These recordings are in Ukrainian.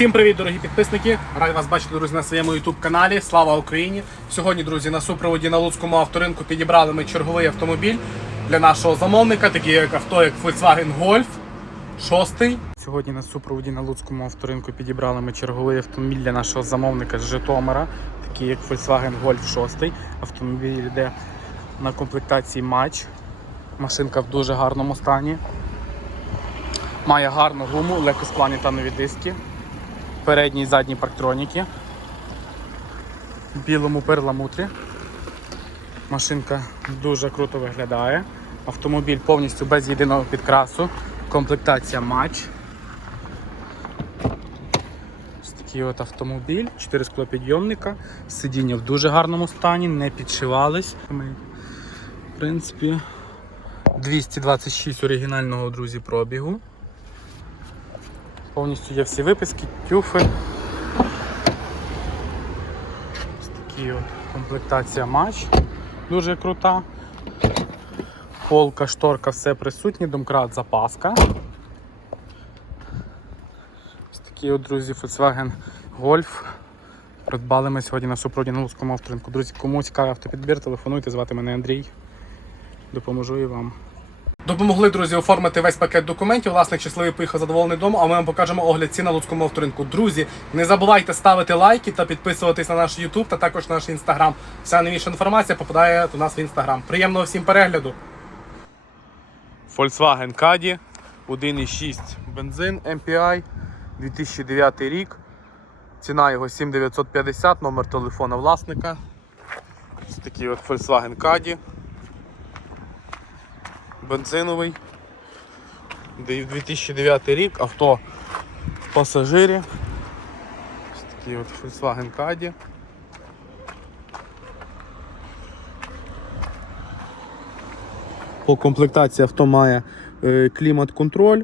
Всім привіт, дорогі підписники! Раді вас бачити, друзі, на своєму youtube каналі. Слава Україні! Сьогодні, друзі, на супроводі на Луцькому авторинку підібрали ми черговий автомобіль для нашого замовника, такий як авто, як Volkswagen Golf 6. Сьогодні на супроводі на Луцькому авторинку підібрали ми черговий автомобіль для нашого замовника з Житомира, такий як Volkswagen Golf 6. Автомобіль йде на комплектації матч. Машинка в дуже гарному стані. Має гарну гуму, легкосплавні та нові диски передні і задні парктроніки. В білому перламутрі. Машинка дуже круто виглядає. Автомобіль повністю без єдиного підкрасу. Комплектація матч. Ось такий от автомобіль, 4 склопідйомника, сидіння в дуже гарному стані, не підшивались. Ми, В принципі, 226 оригінального друзі пробігу. Повністю є всі виписки, тюфи. Ось такі от комплектація матч. Дуже крута. Полка, шторка, все присутнє, домкрат, запаска. Такі от, друзі, Volkswagen Golf. Придбали ми сьогодні на супроводі на Луцькому авторинку. Друзі, кому цікавий автопідбір, телефонуйте, звати мене Андрій. Допоможу і вам. Допомогли друзі оформити весь пакет документів. Власник щасливий поїхав задоволений дому, а ми вам покажемо огляд цін на Луцькому авторинку. Друзі, не забувайте ставити лайки та підписуватись на наш YouTube та також наш інстаграм. Вся новіша інформація попадає до нас в інстаграм. Приємного всім перегляду. Volkswagen Caddy 1.6 бензин MPI 2009 рік. Ціна його 7950, номер телефона власника. Ось такий от Volkswagen Caddy бензиновий. 2009 рік, авто в пасажирі. Ось такий от Volkswagen Caddy. По комплектації авто має е, клімат-контроль,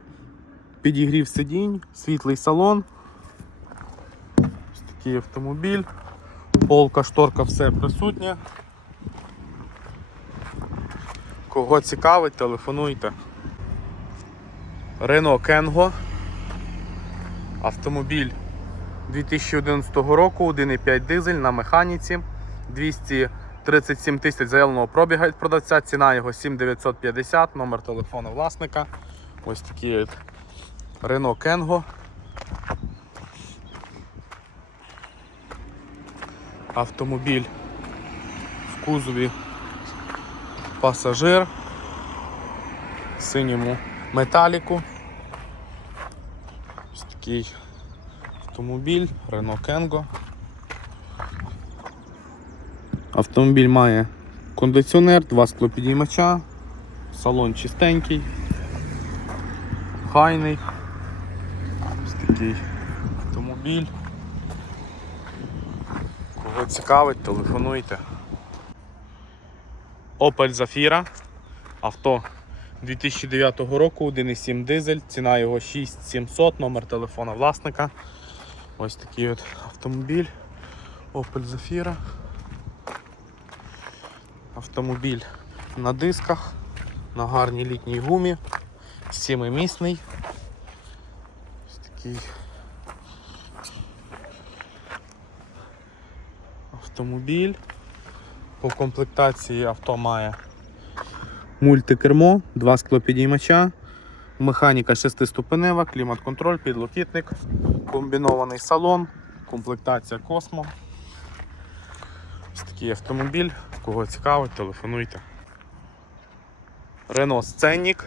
підігрів сидінь, світлий салон. Ось такий автомобіль, полка, шторка, все присутнє. Кого цікавить, телефонуйте. Renault Kengo. Автомобіль 2011 року, 1,5 дизель на механіці. 237 тисяч заявленого пробіга від продавця, ціна його 7950, номер телефону власника. Ось такий Renault Kengo. Автомобіль в кузові пасажир, синьому металіку. Ось такий автомобіль Renault Kengo. Автомобіль має кондиціонер, два склопідіймача, салон чистенький, хайний. Такий автомобіль. Кого цікавить, телефонуйте. Opel Zafira. Авто 2009 року, 1,7 дизель, ціна його 6700, номер телефона власника. Ось такий от автомобіль. Opel Zafira. Автомобіль на дисках, на гарній літній гумі, сімимісний. Такий автомобіль. По комплектації авто має мультикермо, два склопідіймача, механіка 6-ступенева, клімат-контроль, підлокітник, комбінований салон, комплектація Космо. Ось такий автомобіль, кого цікавить, телефонуйте. Renault Scenic.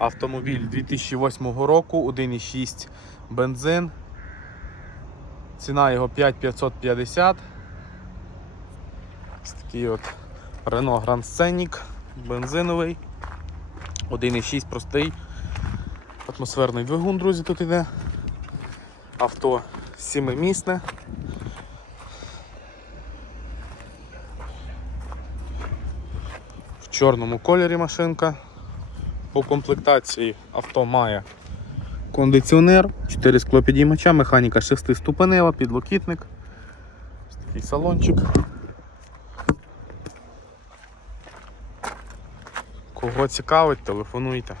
Автомобіль 2008 року, 1,6 бензин. Ціна його 5550. Ось такий от Renault Grand Scenic, бензиновий, 1,6 простий, атмосферний двигун, друзі, тут іде. Авто сімимісне. В чорному кольорі машинка. По комплектації авто має кондиціонер, 4 склопідіймача, механіка 6 ступенева, підлокітник. Ось такий салончик. Кого цікавить, телефонуйте.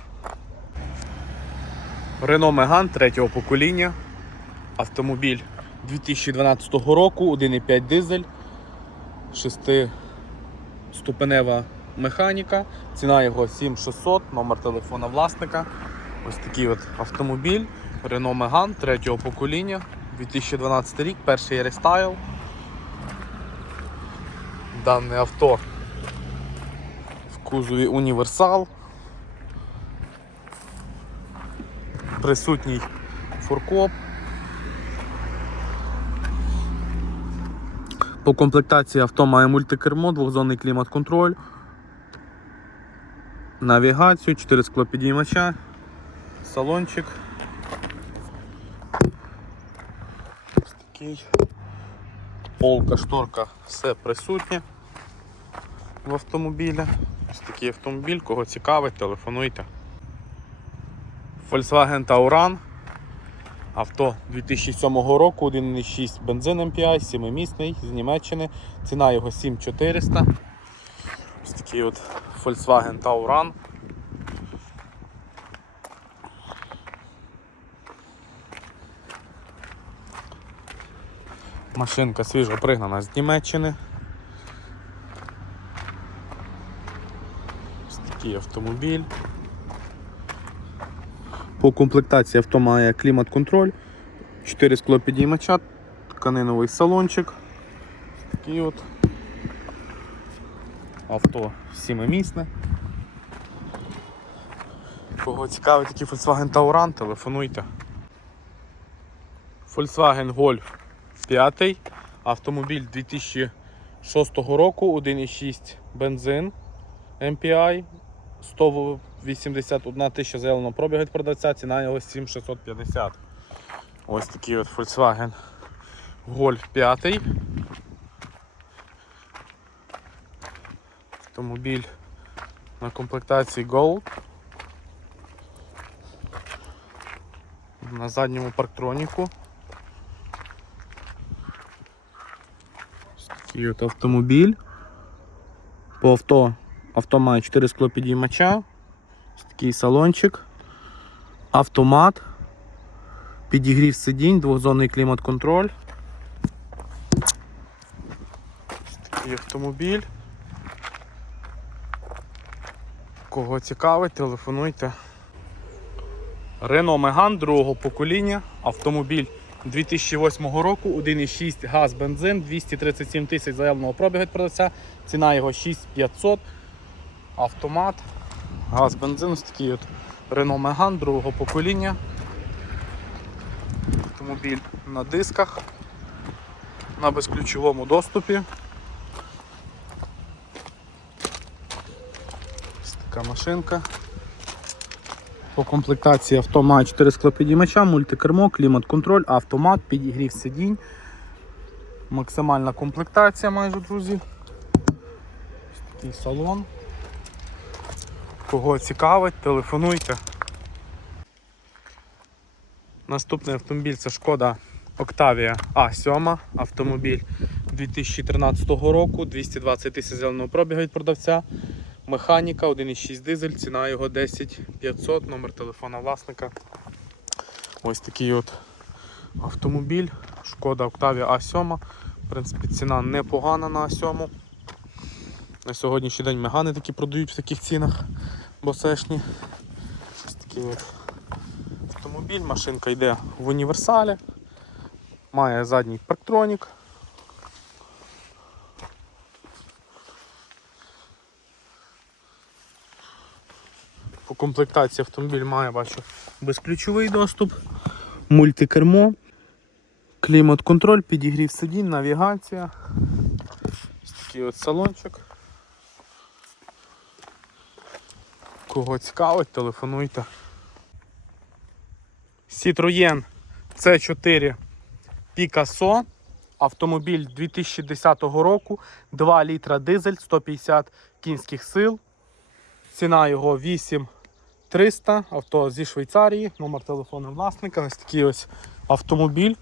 Renault Megane третього покоління. Автомобіль 2012 року, 1,5 дизель, 6-ступенева механіка. Ціна його 7600, номер телефона власника. Ось такий от автомобіль Renault Megane третього покоління, 2012 рік, перший рестайл. Дане авто в кузові універсал. Присутній фуркоп. По комплектації авто має мультикермо, двохзонний клімат-контроль, навігацію, 4 склопідіймача, салончик. Ось такий. Полка, шторка, все присутнє в автомобілі. Ось такий автомобіль, кого цікавить, телефонуйте. Volkswagen Tauran. Авто 2007 року, 1,6 бензин MPI, 7-місний з Німеччини. Ціна його 7400. Ось такий от Volkswagen Tauran. Машинка свіжо пригнана з Німеччини. Ось такий автомобіль. По комплектації авто має клімат-контроль, 4 склопідіймача, тканиновий салончик. Такий от авто сімимісне. Кого цікавить такий Volkswagen Tauran, телефонуйте. Volkswagen Golf 5, автомобіль 2006 року, 1,6 бензин MPI, 181 тисяча заявлено пробігу від продавця, ціна його 7650. Ось такий от Volkswagen Golf 5. Автомобіль на комплектації Gold. На задньому парктроніку. Такий от автомобіль. По авто Авто має 4 склопідіймача, такий салончик, автомат, підігрів сидінь, двохзонний клімат-контроль. Такий автомобіль. Кого цікавить, телефонуйте. Renault Megane другого покоління, автомобіль 2008 року, 1,6 газ бензин, 237 тисяч заявленого пробігу від продавця, ціна його 6500 автомат, газ, бензин, ось такий от Renault Megane другого покоління. Автомобіль на дисках, на безключовому доступі. Така машинка. По комплектації авто має 4 склопідіймача, мультикермо, клімат-контроль, автомат, підігрів сидінь. Максимальна комплектація майже, друзі. Ось такий салон. Кого цікавить, телефонуйте. Наступний автомобіль це шкода Octavia A7 автомобіль 2013 року, 220 тисяч зеленого пробігу від продавця. Механіка 1,6 дизель, ціна його 10 500, номер телефона власника. Ось такий от автомобіль. Шкода Octavia A7. В принципі, ціна непогана на А7. На сьогоднішній день мегани такі продають в таких цінах босешні. Ось такий от автомобіль, машинка йде в універсалі, має задній парктронік. Комплектації автомобіль має, бачу, безключовий доступ, мультикермо, клімат-контроль, підігрів сидінь, навігація. Ось такий от салончик. Кого цікавить, телефонуйте. Citroën C4 Picasso. Автомобіль 2010 року, 2 літра дизель, 150 кінських сил. Ціна його 8 300, авто зі Швейцарії, номер телефону власника. Ось такий ось автомобіль.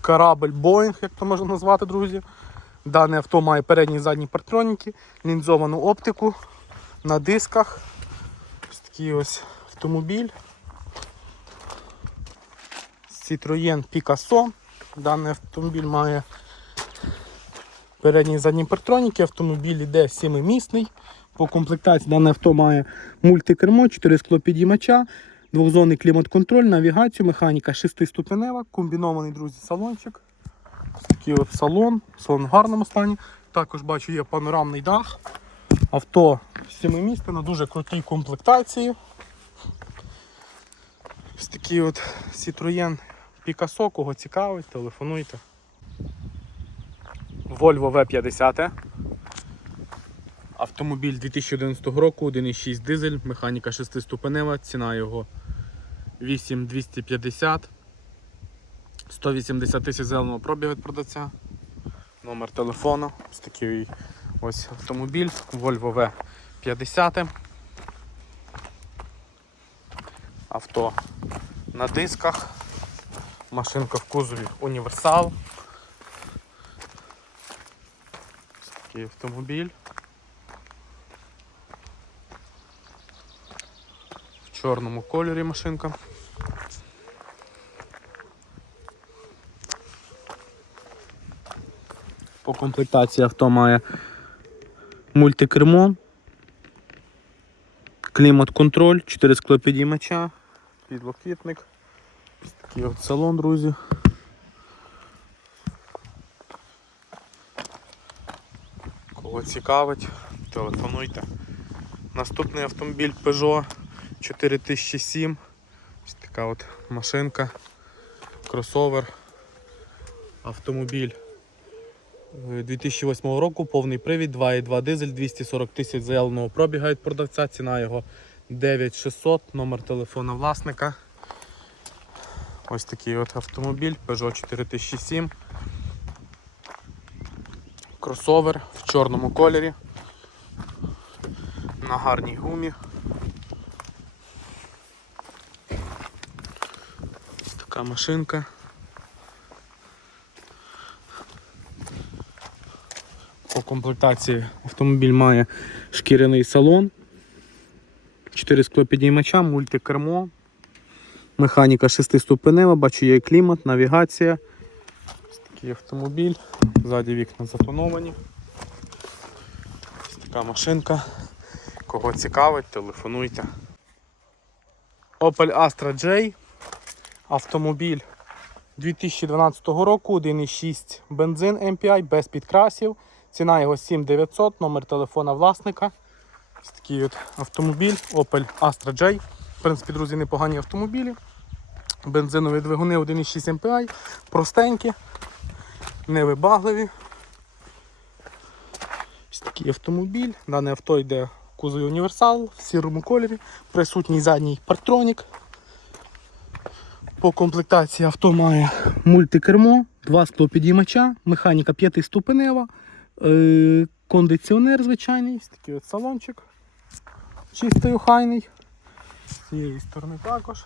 Корабль Boeing, як то можна назвати, друзі. Дане авто має передні і задні партроніки, лінзовану оптику на дисках. Ось такий ось автомобіль. Citroën Picasso. Даний автомобіль має передні і задні партроніки. Автомобіль іде 7-місний. По комплектації дане авто має мультикермо, 4 склопідіймача, двохзонний клімат-контроль, навігацію, механіка 6-ступенева, комбінований, друзі, салончик. Такий от салон, салон в гарному стані. Також бачу є панорамний дах. Авто 7-місне на дуже крутій комплектації. Ось такий от Citroën Picasso, кого цікавить, телефонуйте. Volvo V50. Автомобіль 2011 року, 1,6 дизель, механіка 6-ступенева, ціна його 8250. 180 тисяч зеленого пробігу від продавця. Номер телефону. Ось такий ось автомобіль Volvo V50. Авто на дисках. Машинка в кузові універсал. Ось такий автомобіль. Чорному кольорі машинка. По комплектації авто має мультикермо, клімат-контроль, 4 склопідіймача, підлокітник. Ось такий от салон, друзі. Кого цікавить, телефонуйте. Наступний автомобіль Peugeot 4007. Ось така от машинка, кросовер, автомобіль. Е, 2008 року, повний привід, 2,2 дизель, 240 тисяч заявленого пробіга від продавця, ціна його 9600, номер телефона власника. Ось такий от автомобіль Peugeot 4007. Кросовер в чорному кольорі. На гарній гумі. Така машинка. По комплектації автомобіль має шкіряний салон, 4 склопідіймача, мультикермо, механіка 6-ступенева, бачу є клімат, навігація. Ось такий автомобіль, ззаді вікна затоновані. Ось така машинка. Кого цікавить, телефонуйте. Opel Astra J. Автомобіль 2012 року, 1,6 бензин MPI без підкрасів. Ціна його 7900, номер телефона власника. Ось такий от автомобіль Opel Astra J. В принципі, друзі, непогані автомобілі. Бензинові двигуни 1,6 MPI, простенькі, невибагливі. Ось такий автомобіль. Дане авто йде в кузові універсал в сірому кольорі, присутній задній партронік. По комплектації авто має мультикермо, два склопідіймача, механіка 5-ступенева, е- кондиціонер звичайний, такий от салончик. Чистий охайний. З цієї сторони також.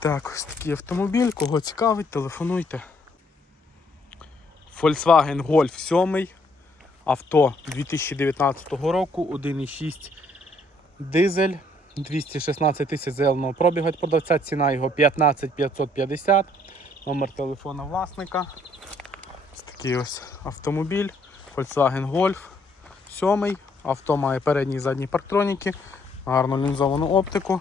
Так, ось такий автомобіль. Кого цікавить, телефонуйте. Volkswagen Golf 7. Авто 2019 року, 1,6 дизель. 216 тисяч зеленого пробігу від продавця, ціна його 15 550, номер телефона власника. Ось такий ось автомобіль, Volkswagen Golf 7. Авто має передні і задні парктроніки, гарну лінзовану оптику.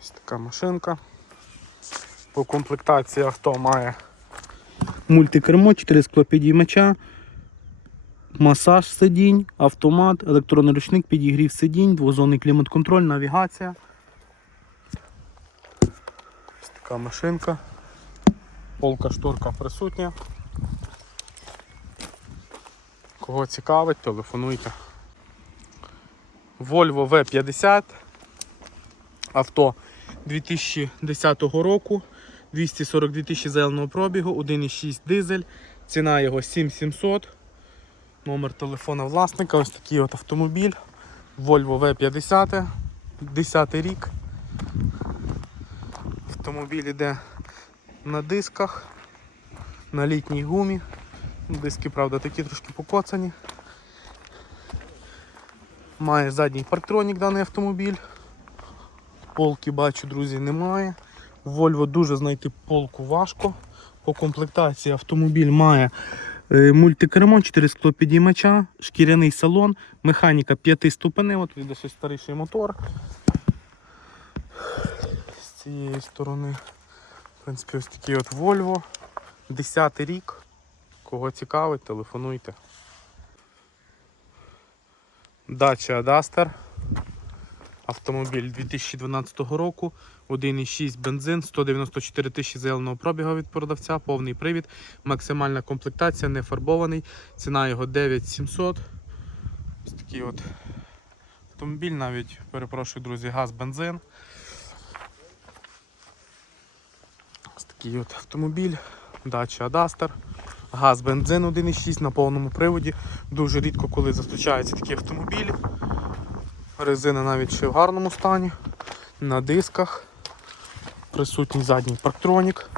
Ось така машинка. По комплектації авто має мультикермо, 4 склопідіймача, масаж сидінь, автомат, електронний ручник, підігрів сидінь, двозонний клімат-контроль, навігація. Ось така машинка. Полка шторка присутня. Кого цікавить, телефонуйте. Volvo V50. Авто 2010 року. 242 тисячі зеленого пробігу, 1,6 дизель, ціна його 7700. Номер телефона власника, ось такий от автомобіль. Volvo V50, 10 рік. Автомобіль іде на дисках, на літній гумі. Диски, правда, такі трошки покоцані. Має задній парктронік даний автомобіль. Полки бачу, друзі, немає. Volvo дуже знайти полку важко. По комплектації автомобіль має е, мультикермо, 4 склопідіймача, шкіряний салон, механіка 5 ступенева, тут йде щось старіший мотор. З цієї сторони, в принципі, ось такий от Volvo. 10 рік. Кого цікавить, телефонуйте. Dacia Duster. Автомобіль 2012 року, 1,6 бензин, 194 тисячі зеленого пробігу від продавця, повний привід, максимальна комплектація, не фарбований, ціна його 9700. Ось такий от автомобіль, навіть перепрошую, друзі, газ, бензин. Ось такий от автомобіль, Dacia Duster. Газ, бензин 1,6 на повному приводі. Дуже рідко, коли зустрічаються такі автомобілі. Резина навіть ще в гарному стані. На дисках. Присутній задній парктронік.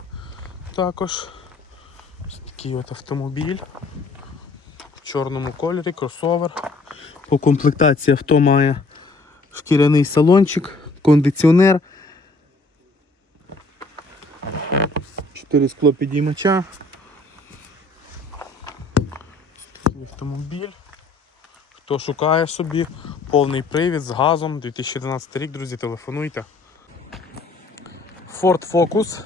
Також. Ось такий от автомобіль. В чорному кольорі, кросовер. По комплектації авто має шкіряний салончик, кондиціонер. 4 скло підіймача. Такий автомобіль. Хто шукає собі повний привід з газом 2012 рік, друзі, телефонуйте. Ford Focus.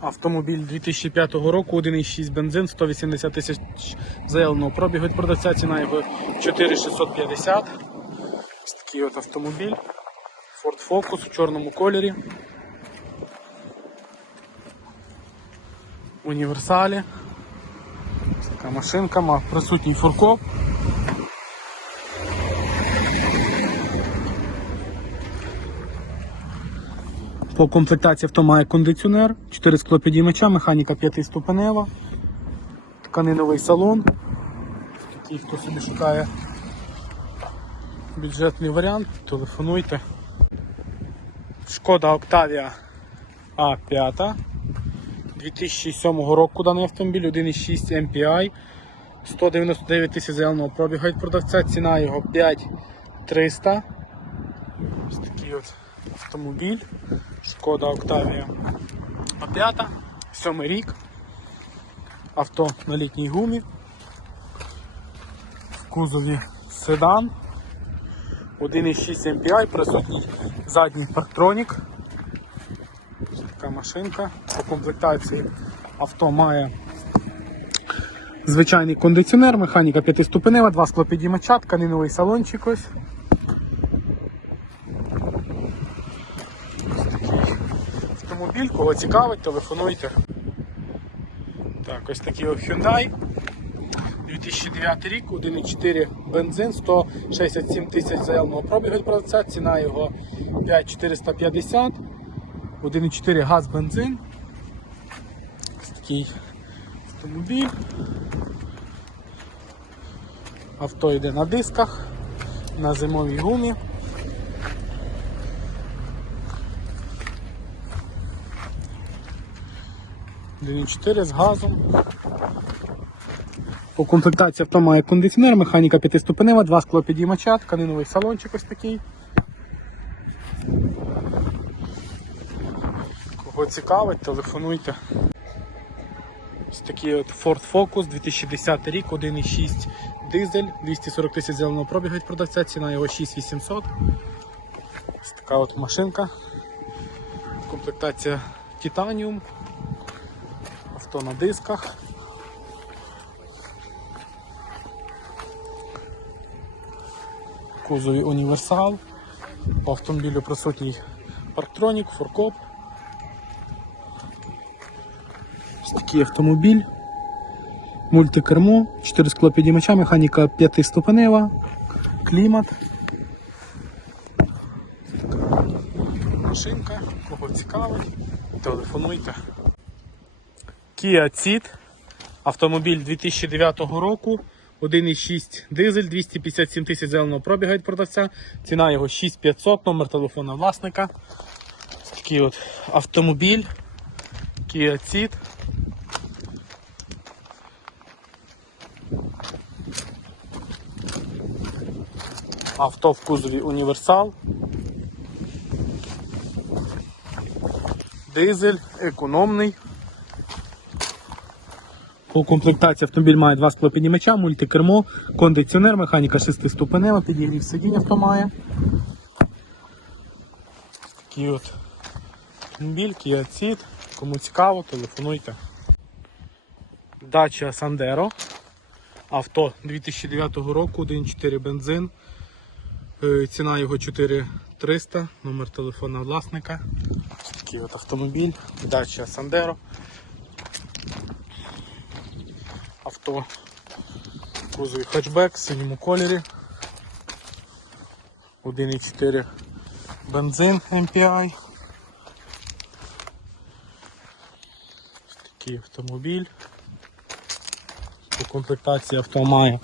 Автомобіль 2005 року, 1,6 бензин, 180 тисяч заявленого пробігу від продавця, ціна його 4650. Ось такий от автомобіль. Ford Focus в чорному кольорі. Універсалі. Ось така машинка, присутній фуркоп. По комплектації авто має кондиціонер, 4 склопідіймача, механіка 5 ступенева, тканиновий салон. Такий, хто собі шукає бюджетний варіант, телефонуйте. Шкода Octavia А5 2007 року даний автомобіль, 1,6 MPI, 199 тисяч заявленого пробігу від продавця, ціна його 5300. Ось такий от автомобіль. Шкода Octavia А5, сьомий рік. Авто на літній гумі. В кузові седан. 1,6 MPI, присутній задній парктронік. Така машинка. По комплектації авто має звичайний кондиціонер, механіка 5-ступенева, два склопідіймача, тканиновий салончик ось. автомобіль, кого цікавить, телефонуйте. Так, ось такий Hyundai. 2009 рік, 1,4 бензин, 167 тисяч заявленого пробігу продавця, ціна його 5450, 1,4 газ бензин. Ось такий автомобіль. Авто йде на дисках, на зимовій гумі. Один 4 з газом. По комплектації авто має кондиціонер, механіка 5-ступенева, два склопідіймача, тканиновий салончик ось такий. Кого цікавить, телефонуйте. Ось такий от Ford Focus 2010 рік, 1,6 дизель, 240 тисяч зеленого пробігу від продавця, ціна його 6800. Ось така от машинка. Комплектація Titanium. Авто на дисках. Кузові універсал. По автомобілю присутній парктронік, форкоп. Ось такий автомобіль. Мультикермо, 4 склопідіймача, механіка 5-ступенева, клімат. Ось така Машинка, кого цікавить, телефонуйте. Kia Ceed. Автомобіль 2009 року. 1,6 дизель, 257 тисяч зеленого пробіга від продавця. Ціна його 6500, номер телефона власника. Такий от автомобіль. Kia Ceed. Авто в кузові універсал. Дизель, економний. По комплектації автомобіль має два склопіднімача, мультикермо, кондиціонер, механіка 6 ступенева, підігрів сидінь авто має. Такий от автомобіль, Kia Ceed. Кому цікаво, телефонуйте. Дача Sandero. Авто 2009 року, 1.4 бензин. Е, Ціна його 4300, номер телефона власника. Такий от автомобіль, дача Sandero. Авто кузовий хетчбек в синьому кольорі. 1.4 бензин MPI. Такий автомобіль. По комплектації авто має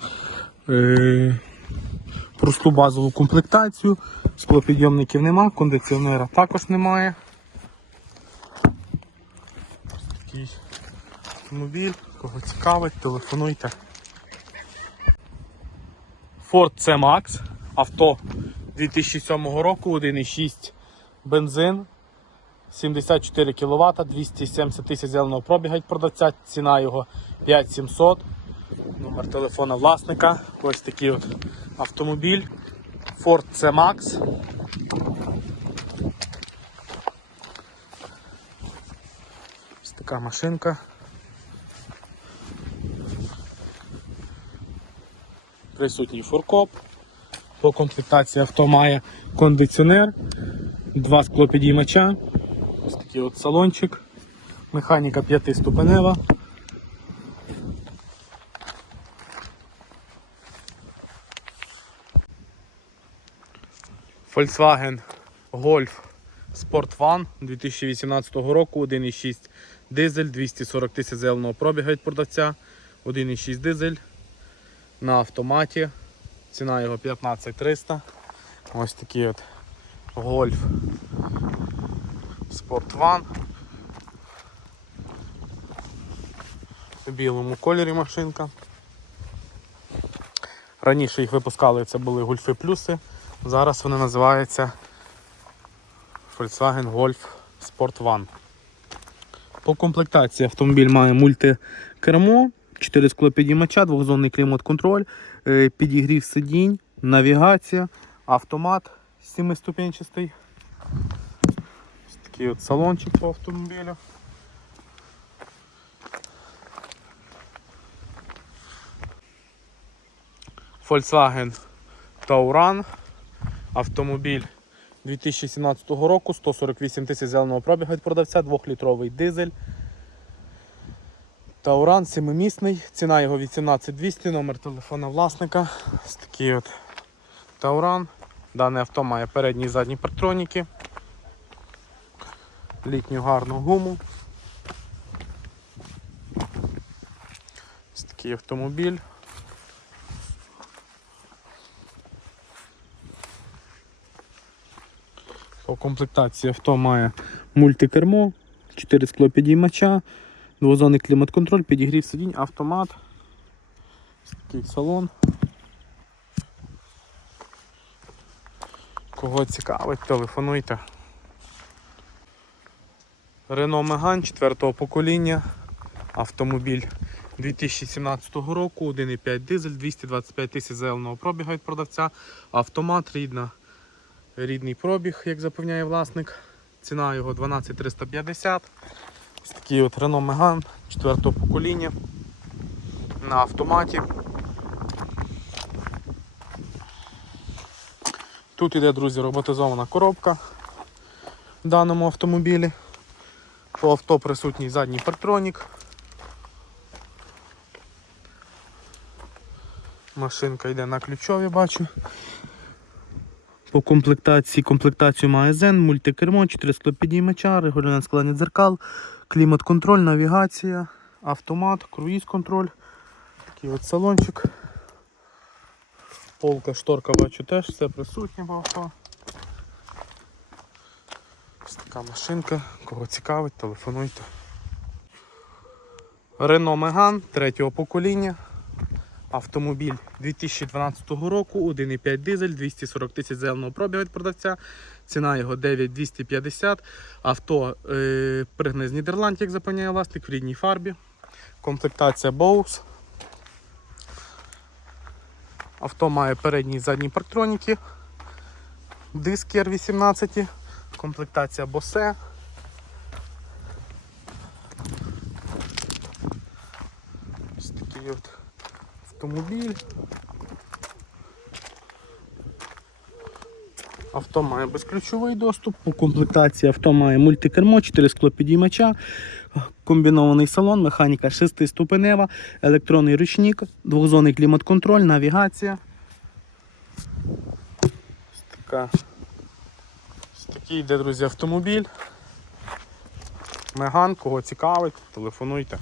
е, просту базову комплектацію, склопідйомників нема, кондиціонера також немає. Такий автомобіль, кого цікавить, телефонуйте. Ford C-Max, авто 2007 року, 1,6 бензин, 74 кВт, 270 тисяч зеленого пробіга від продавця, ціна його 5700. Номер телефона власника. Ось такий от автомобіль. Ford C-Max. Ось така машинка. Присутній фуркоп. По комплектації авто має кондиціонер, два склопідіймача, ось такий от салончик, механіка п'ятиступенева. Volkswagen Golf Sport One 2018 року, 1,6 дизель, 240 тисяч зеленого пробіга від продавця, 1,6 дизель на автоматі. Ціна його 15300. Ось такий от Golf Sport One. У білому кольорі машинка. Раніше їх випускали, це були гольфи плюси. Зараз вони називаються Volkswagen Golf Sport One. По комплектації автомобіль має мультикермо, 4 склопідіймача, двохзонний клімат-контроль, е, підігрів сидінь, навігація, автомат 7-ступенчастий. Ось такий от салончик по автомобілю. Volkswagen Tauran. Автомобіль 2017 року, 148 тисяч зеленого пробігу від продавця, 2-літровий дизель. Тауран 7-місний, ціна його 18200, номер телефона власника. Ось такий от Тауран. Дане авто має передні і задні партроніки. Літню гарну гуму. Ось такий автомобіль. По комплектації авто має мультикермо, 4 склопідіймача, двозонний клімат-контроль, підігрів сидінь, автомат. Такий салон. Кого цікавить, телефонуйте. Renault Megane 4 покоління. Автомобіль 2017 року, 1,5 дизель, 225 тисяч зеленого пробіга від продавця, автомат рідна рідний пробіг, як запевняє власник. Ціна його 12350. Ось такий от Renault Megane 4 покоління на автоматі. Тут іде, друзі, роботизована коробка в даному автомобілі. По авто присутній задній партронік. Машинка йде на ключові, бачу. По комплектації комплектацію має Zen, мультикермо, 4 склопідіймача, регулювання складання дзеркал, клімат-контроль, навігація, автомат, круїз-контроль. Такий от салончик. Полка, шторка бачу теж, все присутнє в авто. Ось така машинка. Кого цікавить, телефонуйте. Рено Меган третього покоління. Автомобіль 2012 року, 1,5 дизель, 240 тисяч зеленого пробігу від продавця. Ціна його 9250. Авто е, пригне з Нідерландів, як запевняє власник, в рідній фарбі. Комплектація Bose. Авто має передні і задні парктроніки. Диски R18. Комплектація Bose. Ось такий от автомобіль. Авто має безключовий доступ. У комплектації авто має мультикермо, 4 склопідіймача, комбінований салон, механіка 6-ступенева, електронний ручник, двохзонний клімат-контроль, навігація. Ось така. Ось такий йде, друзі, автомобіль. Меган, кого цікавить, телефонуйте.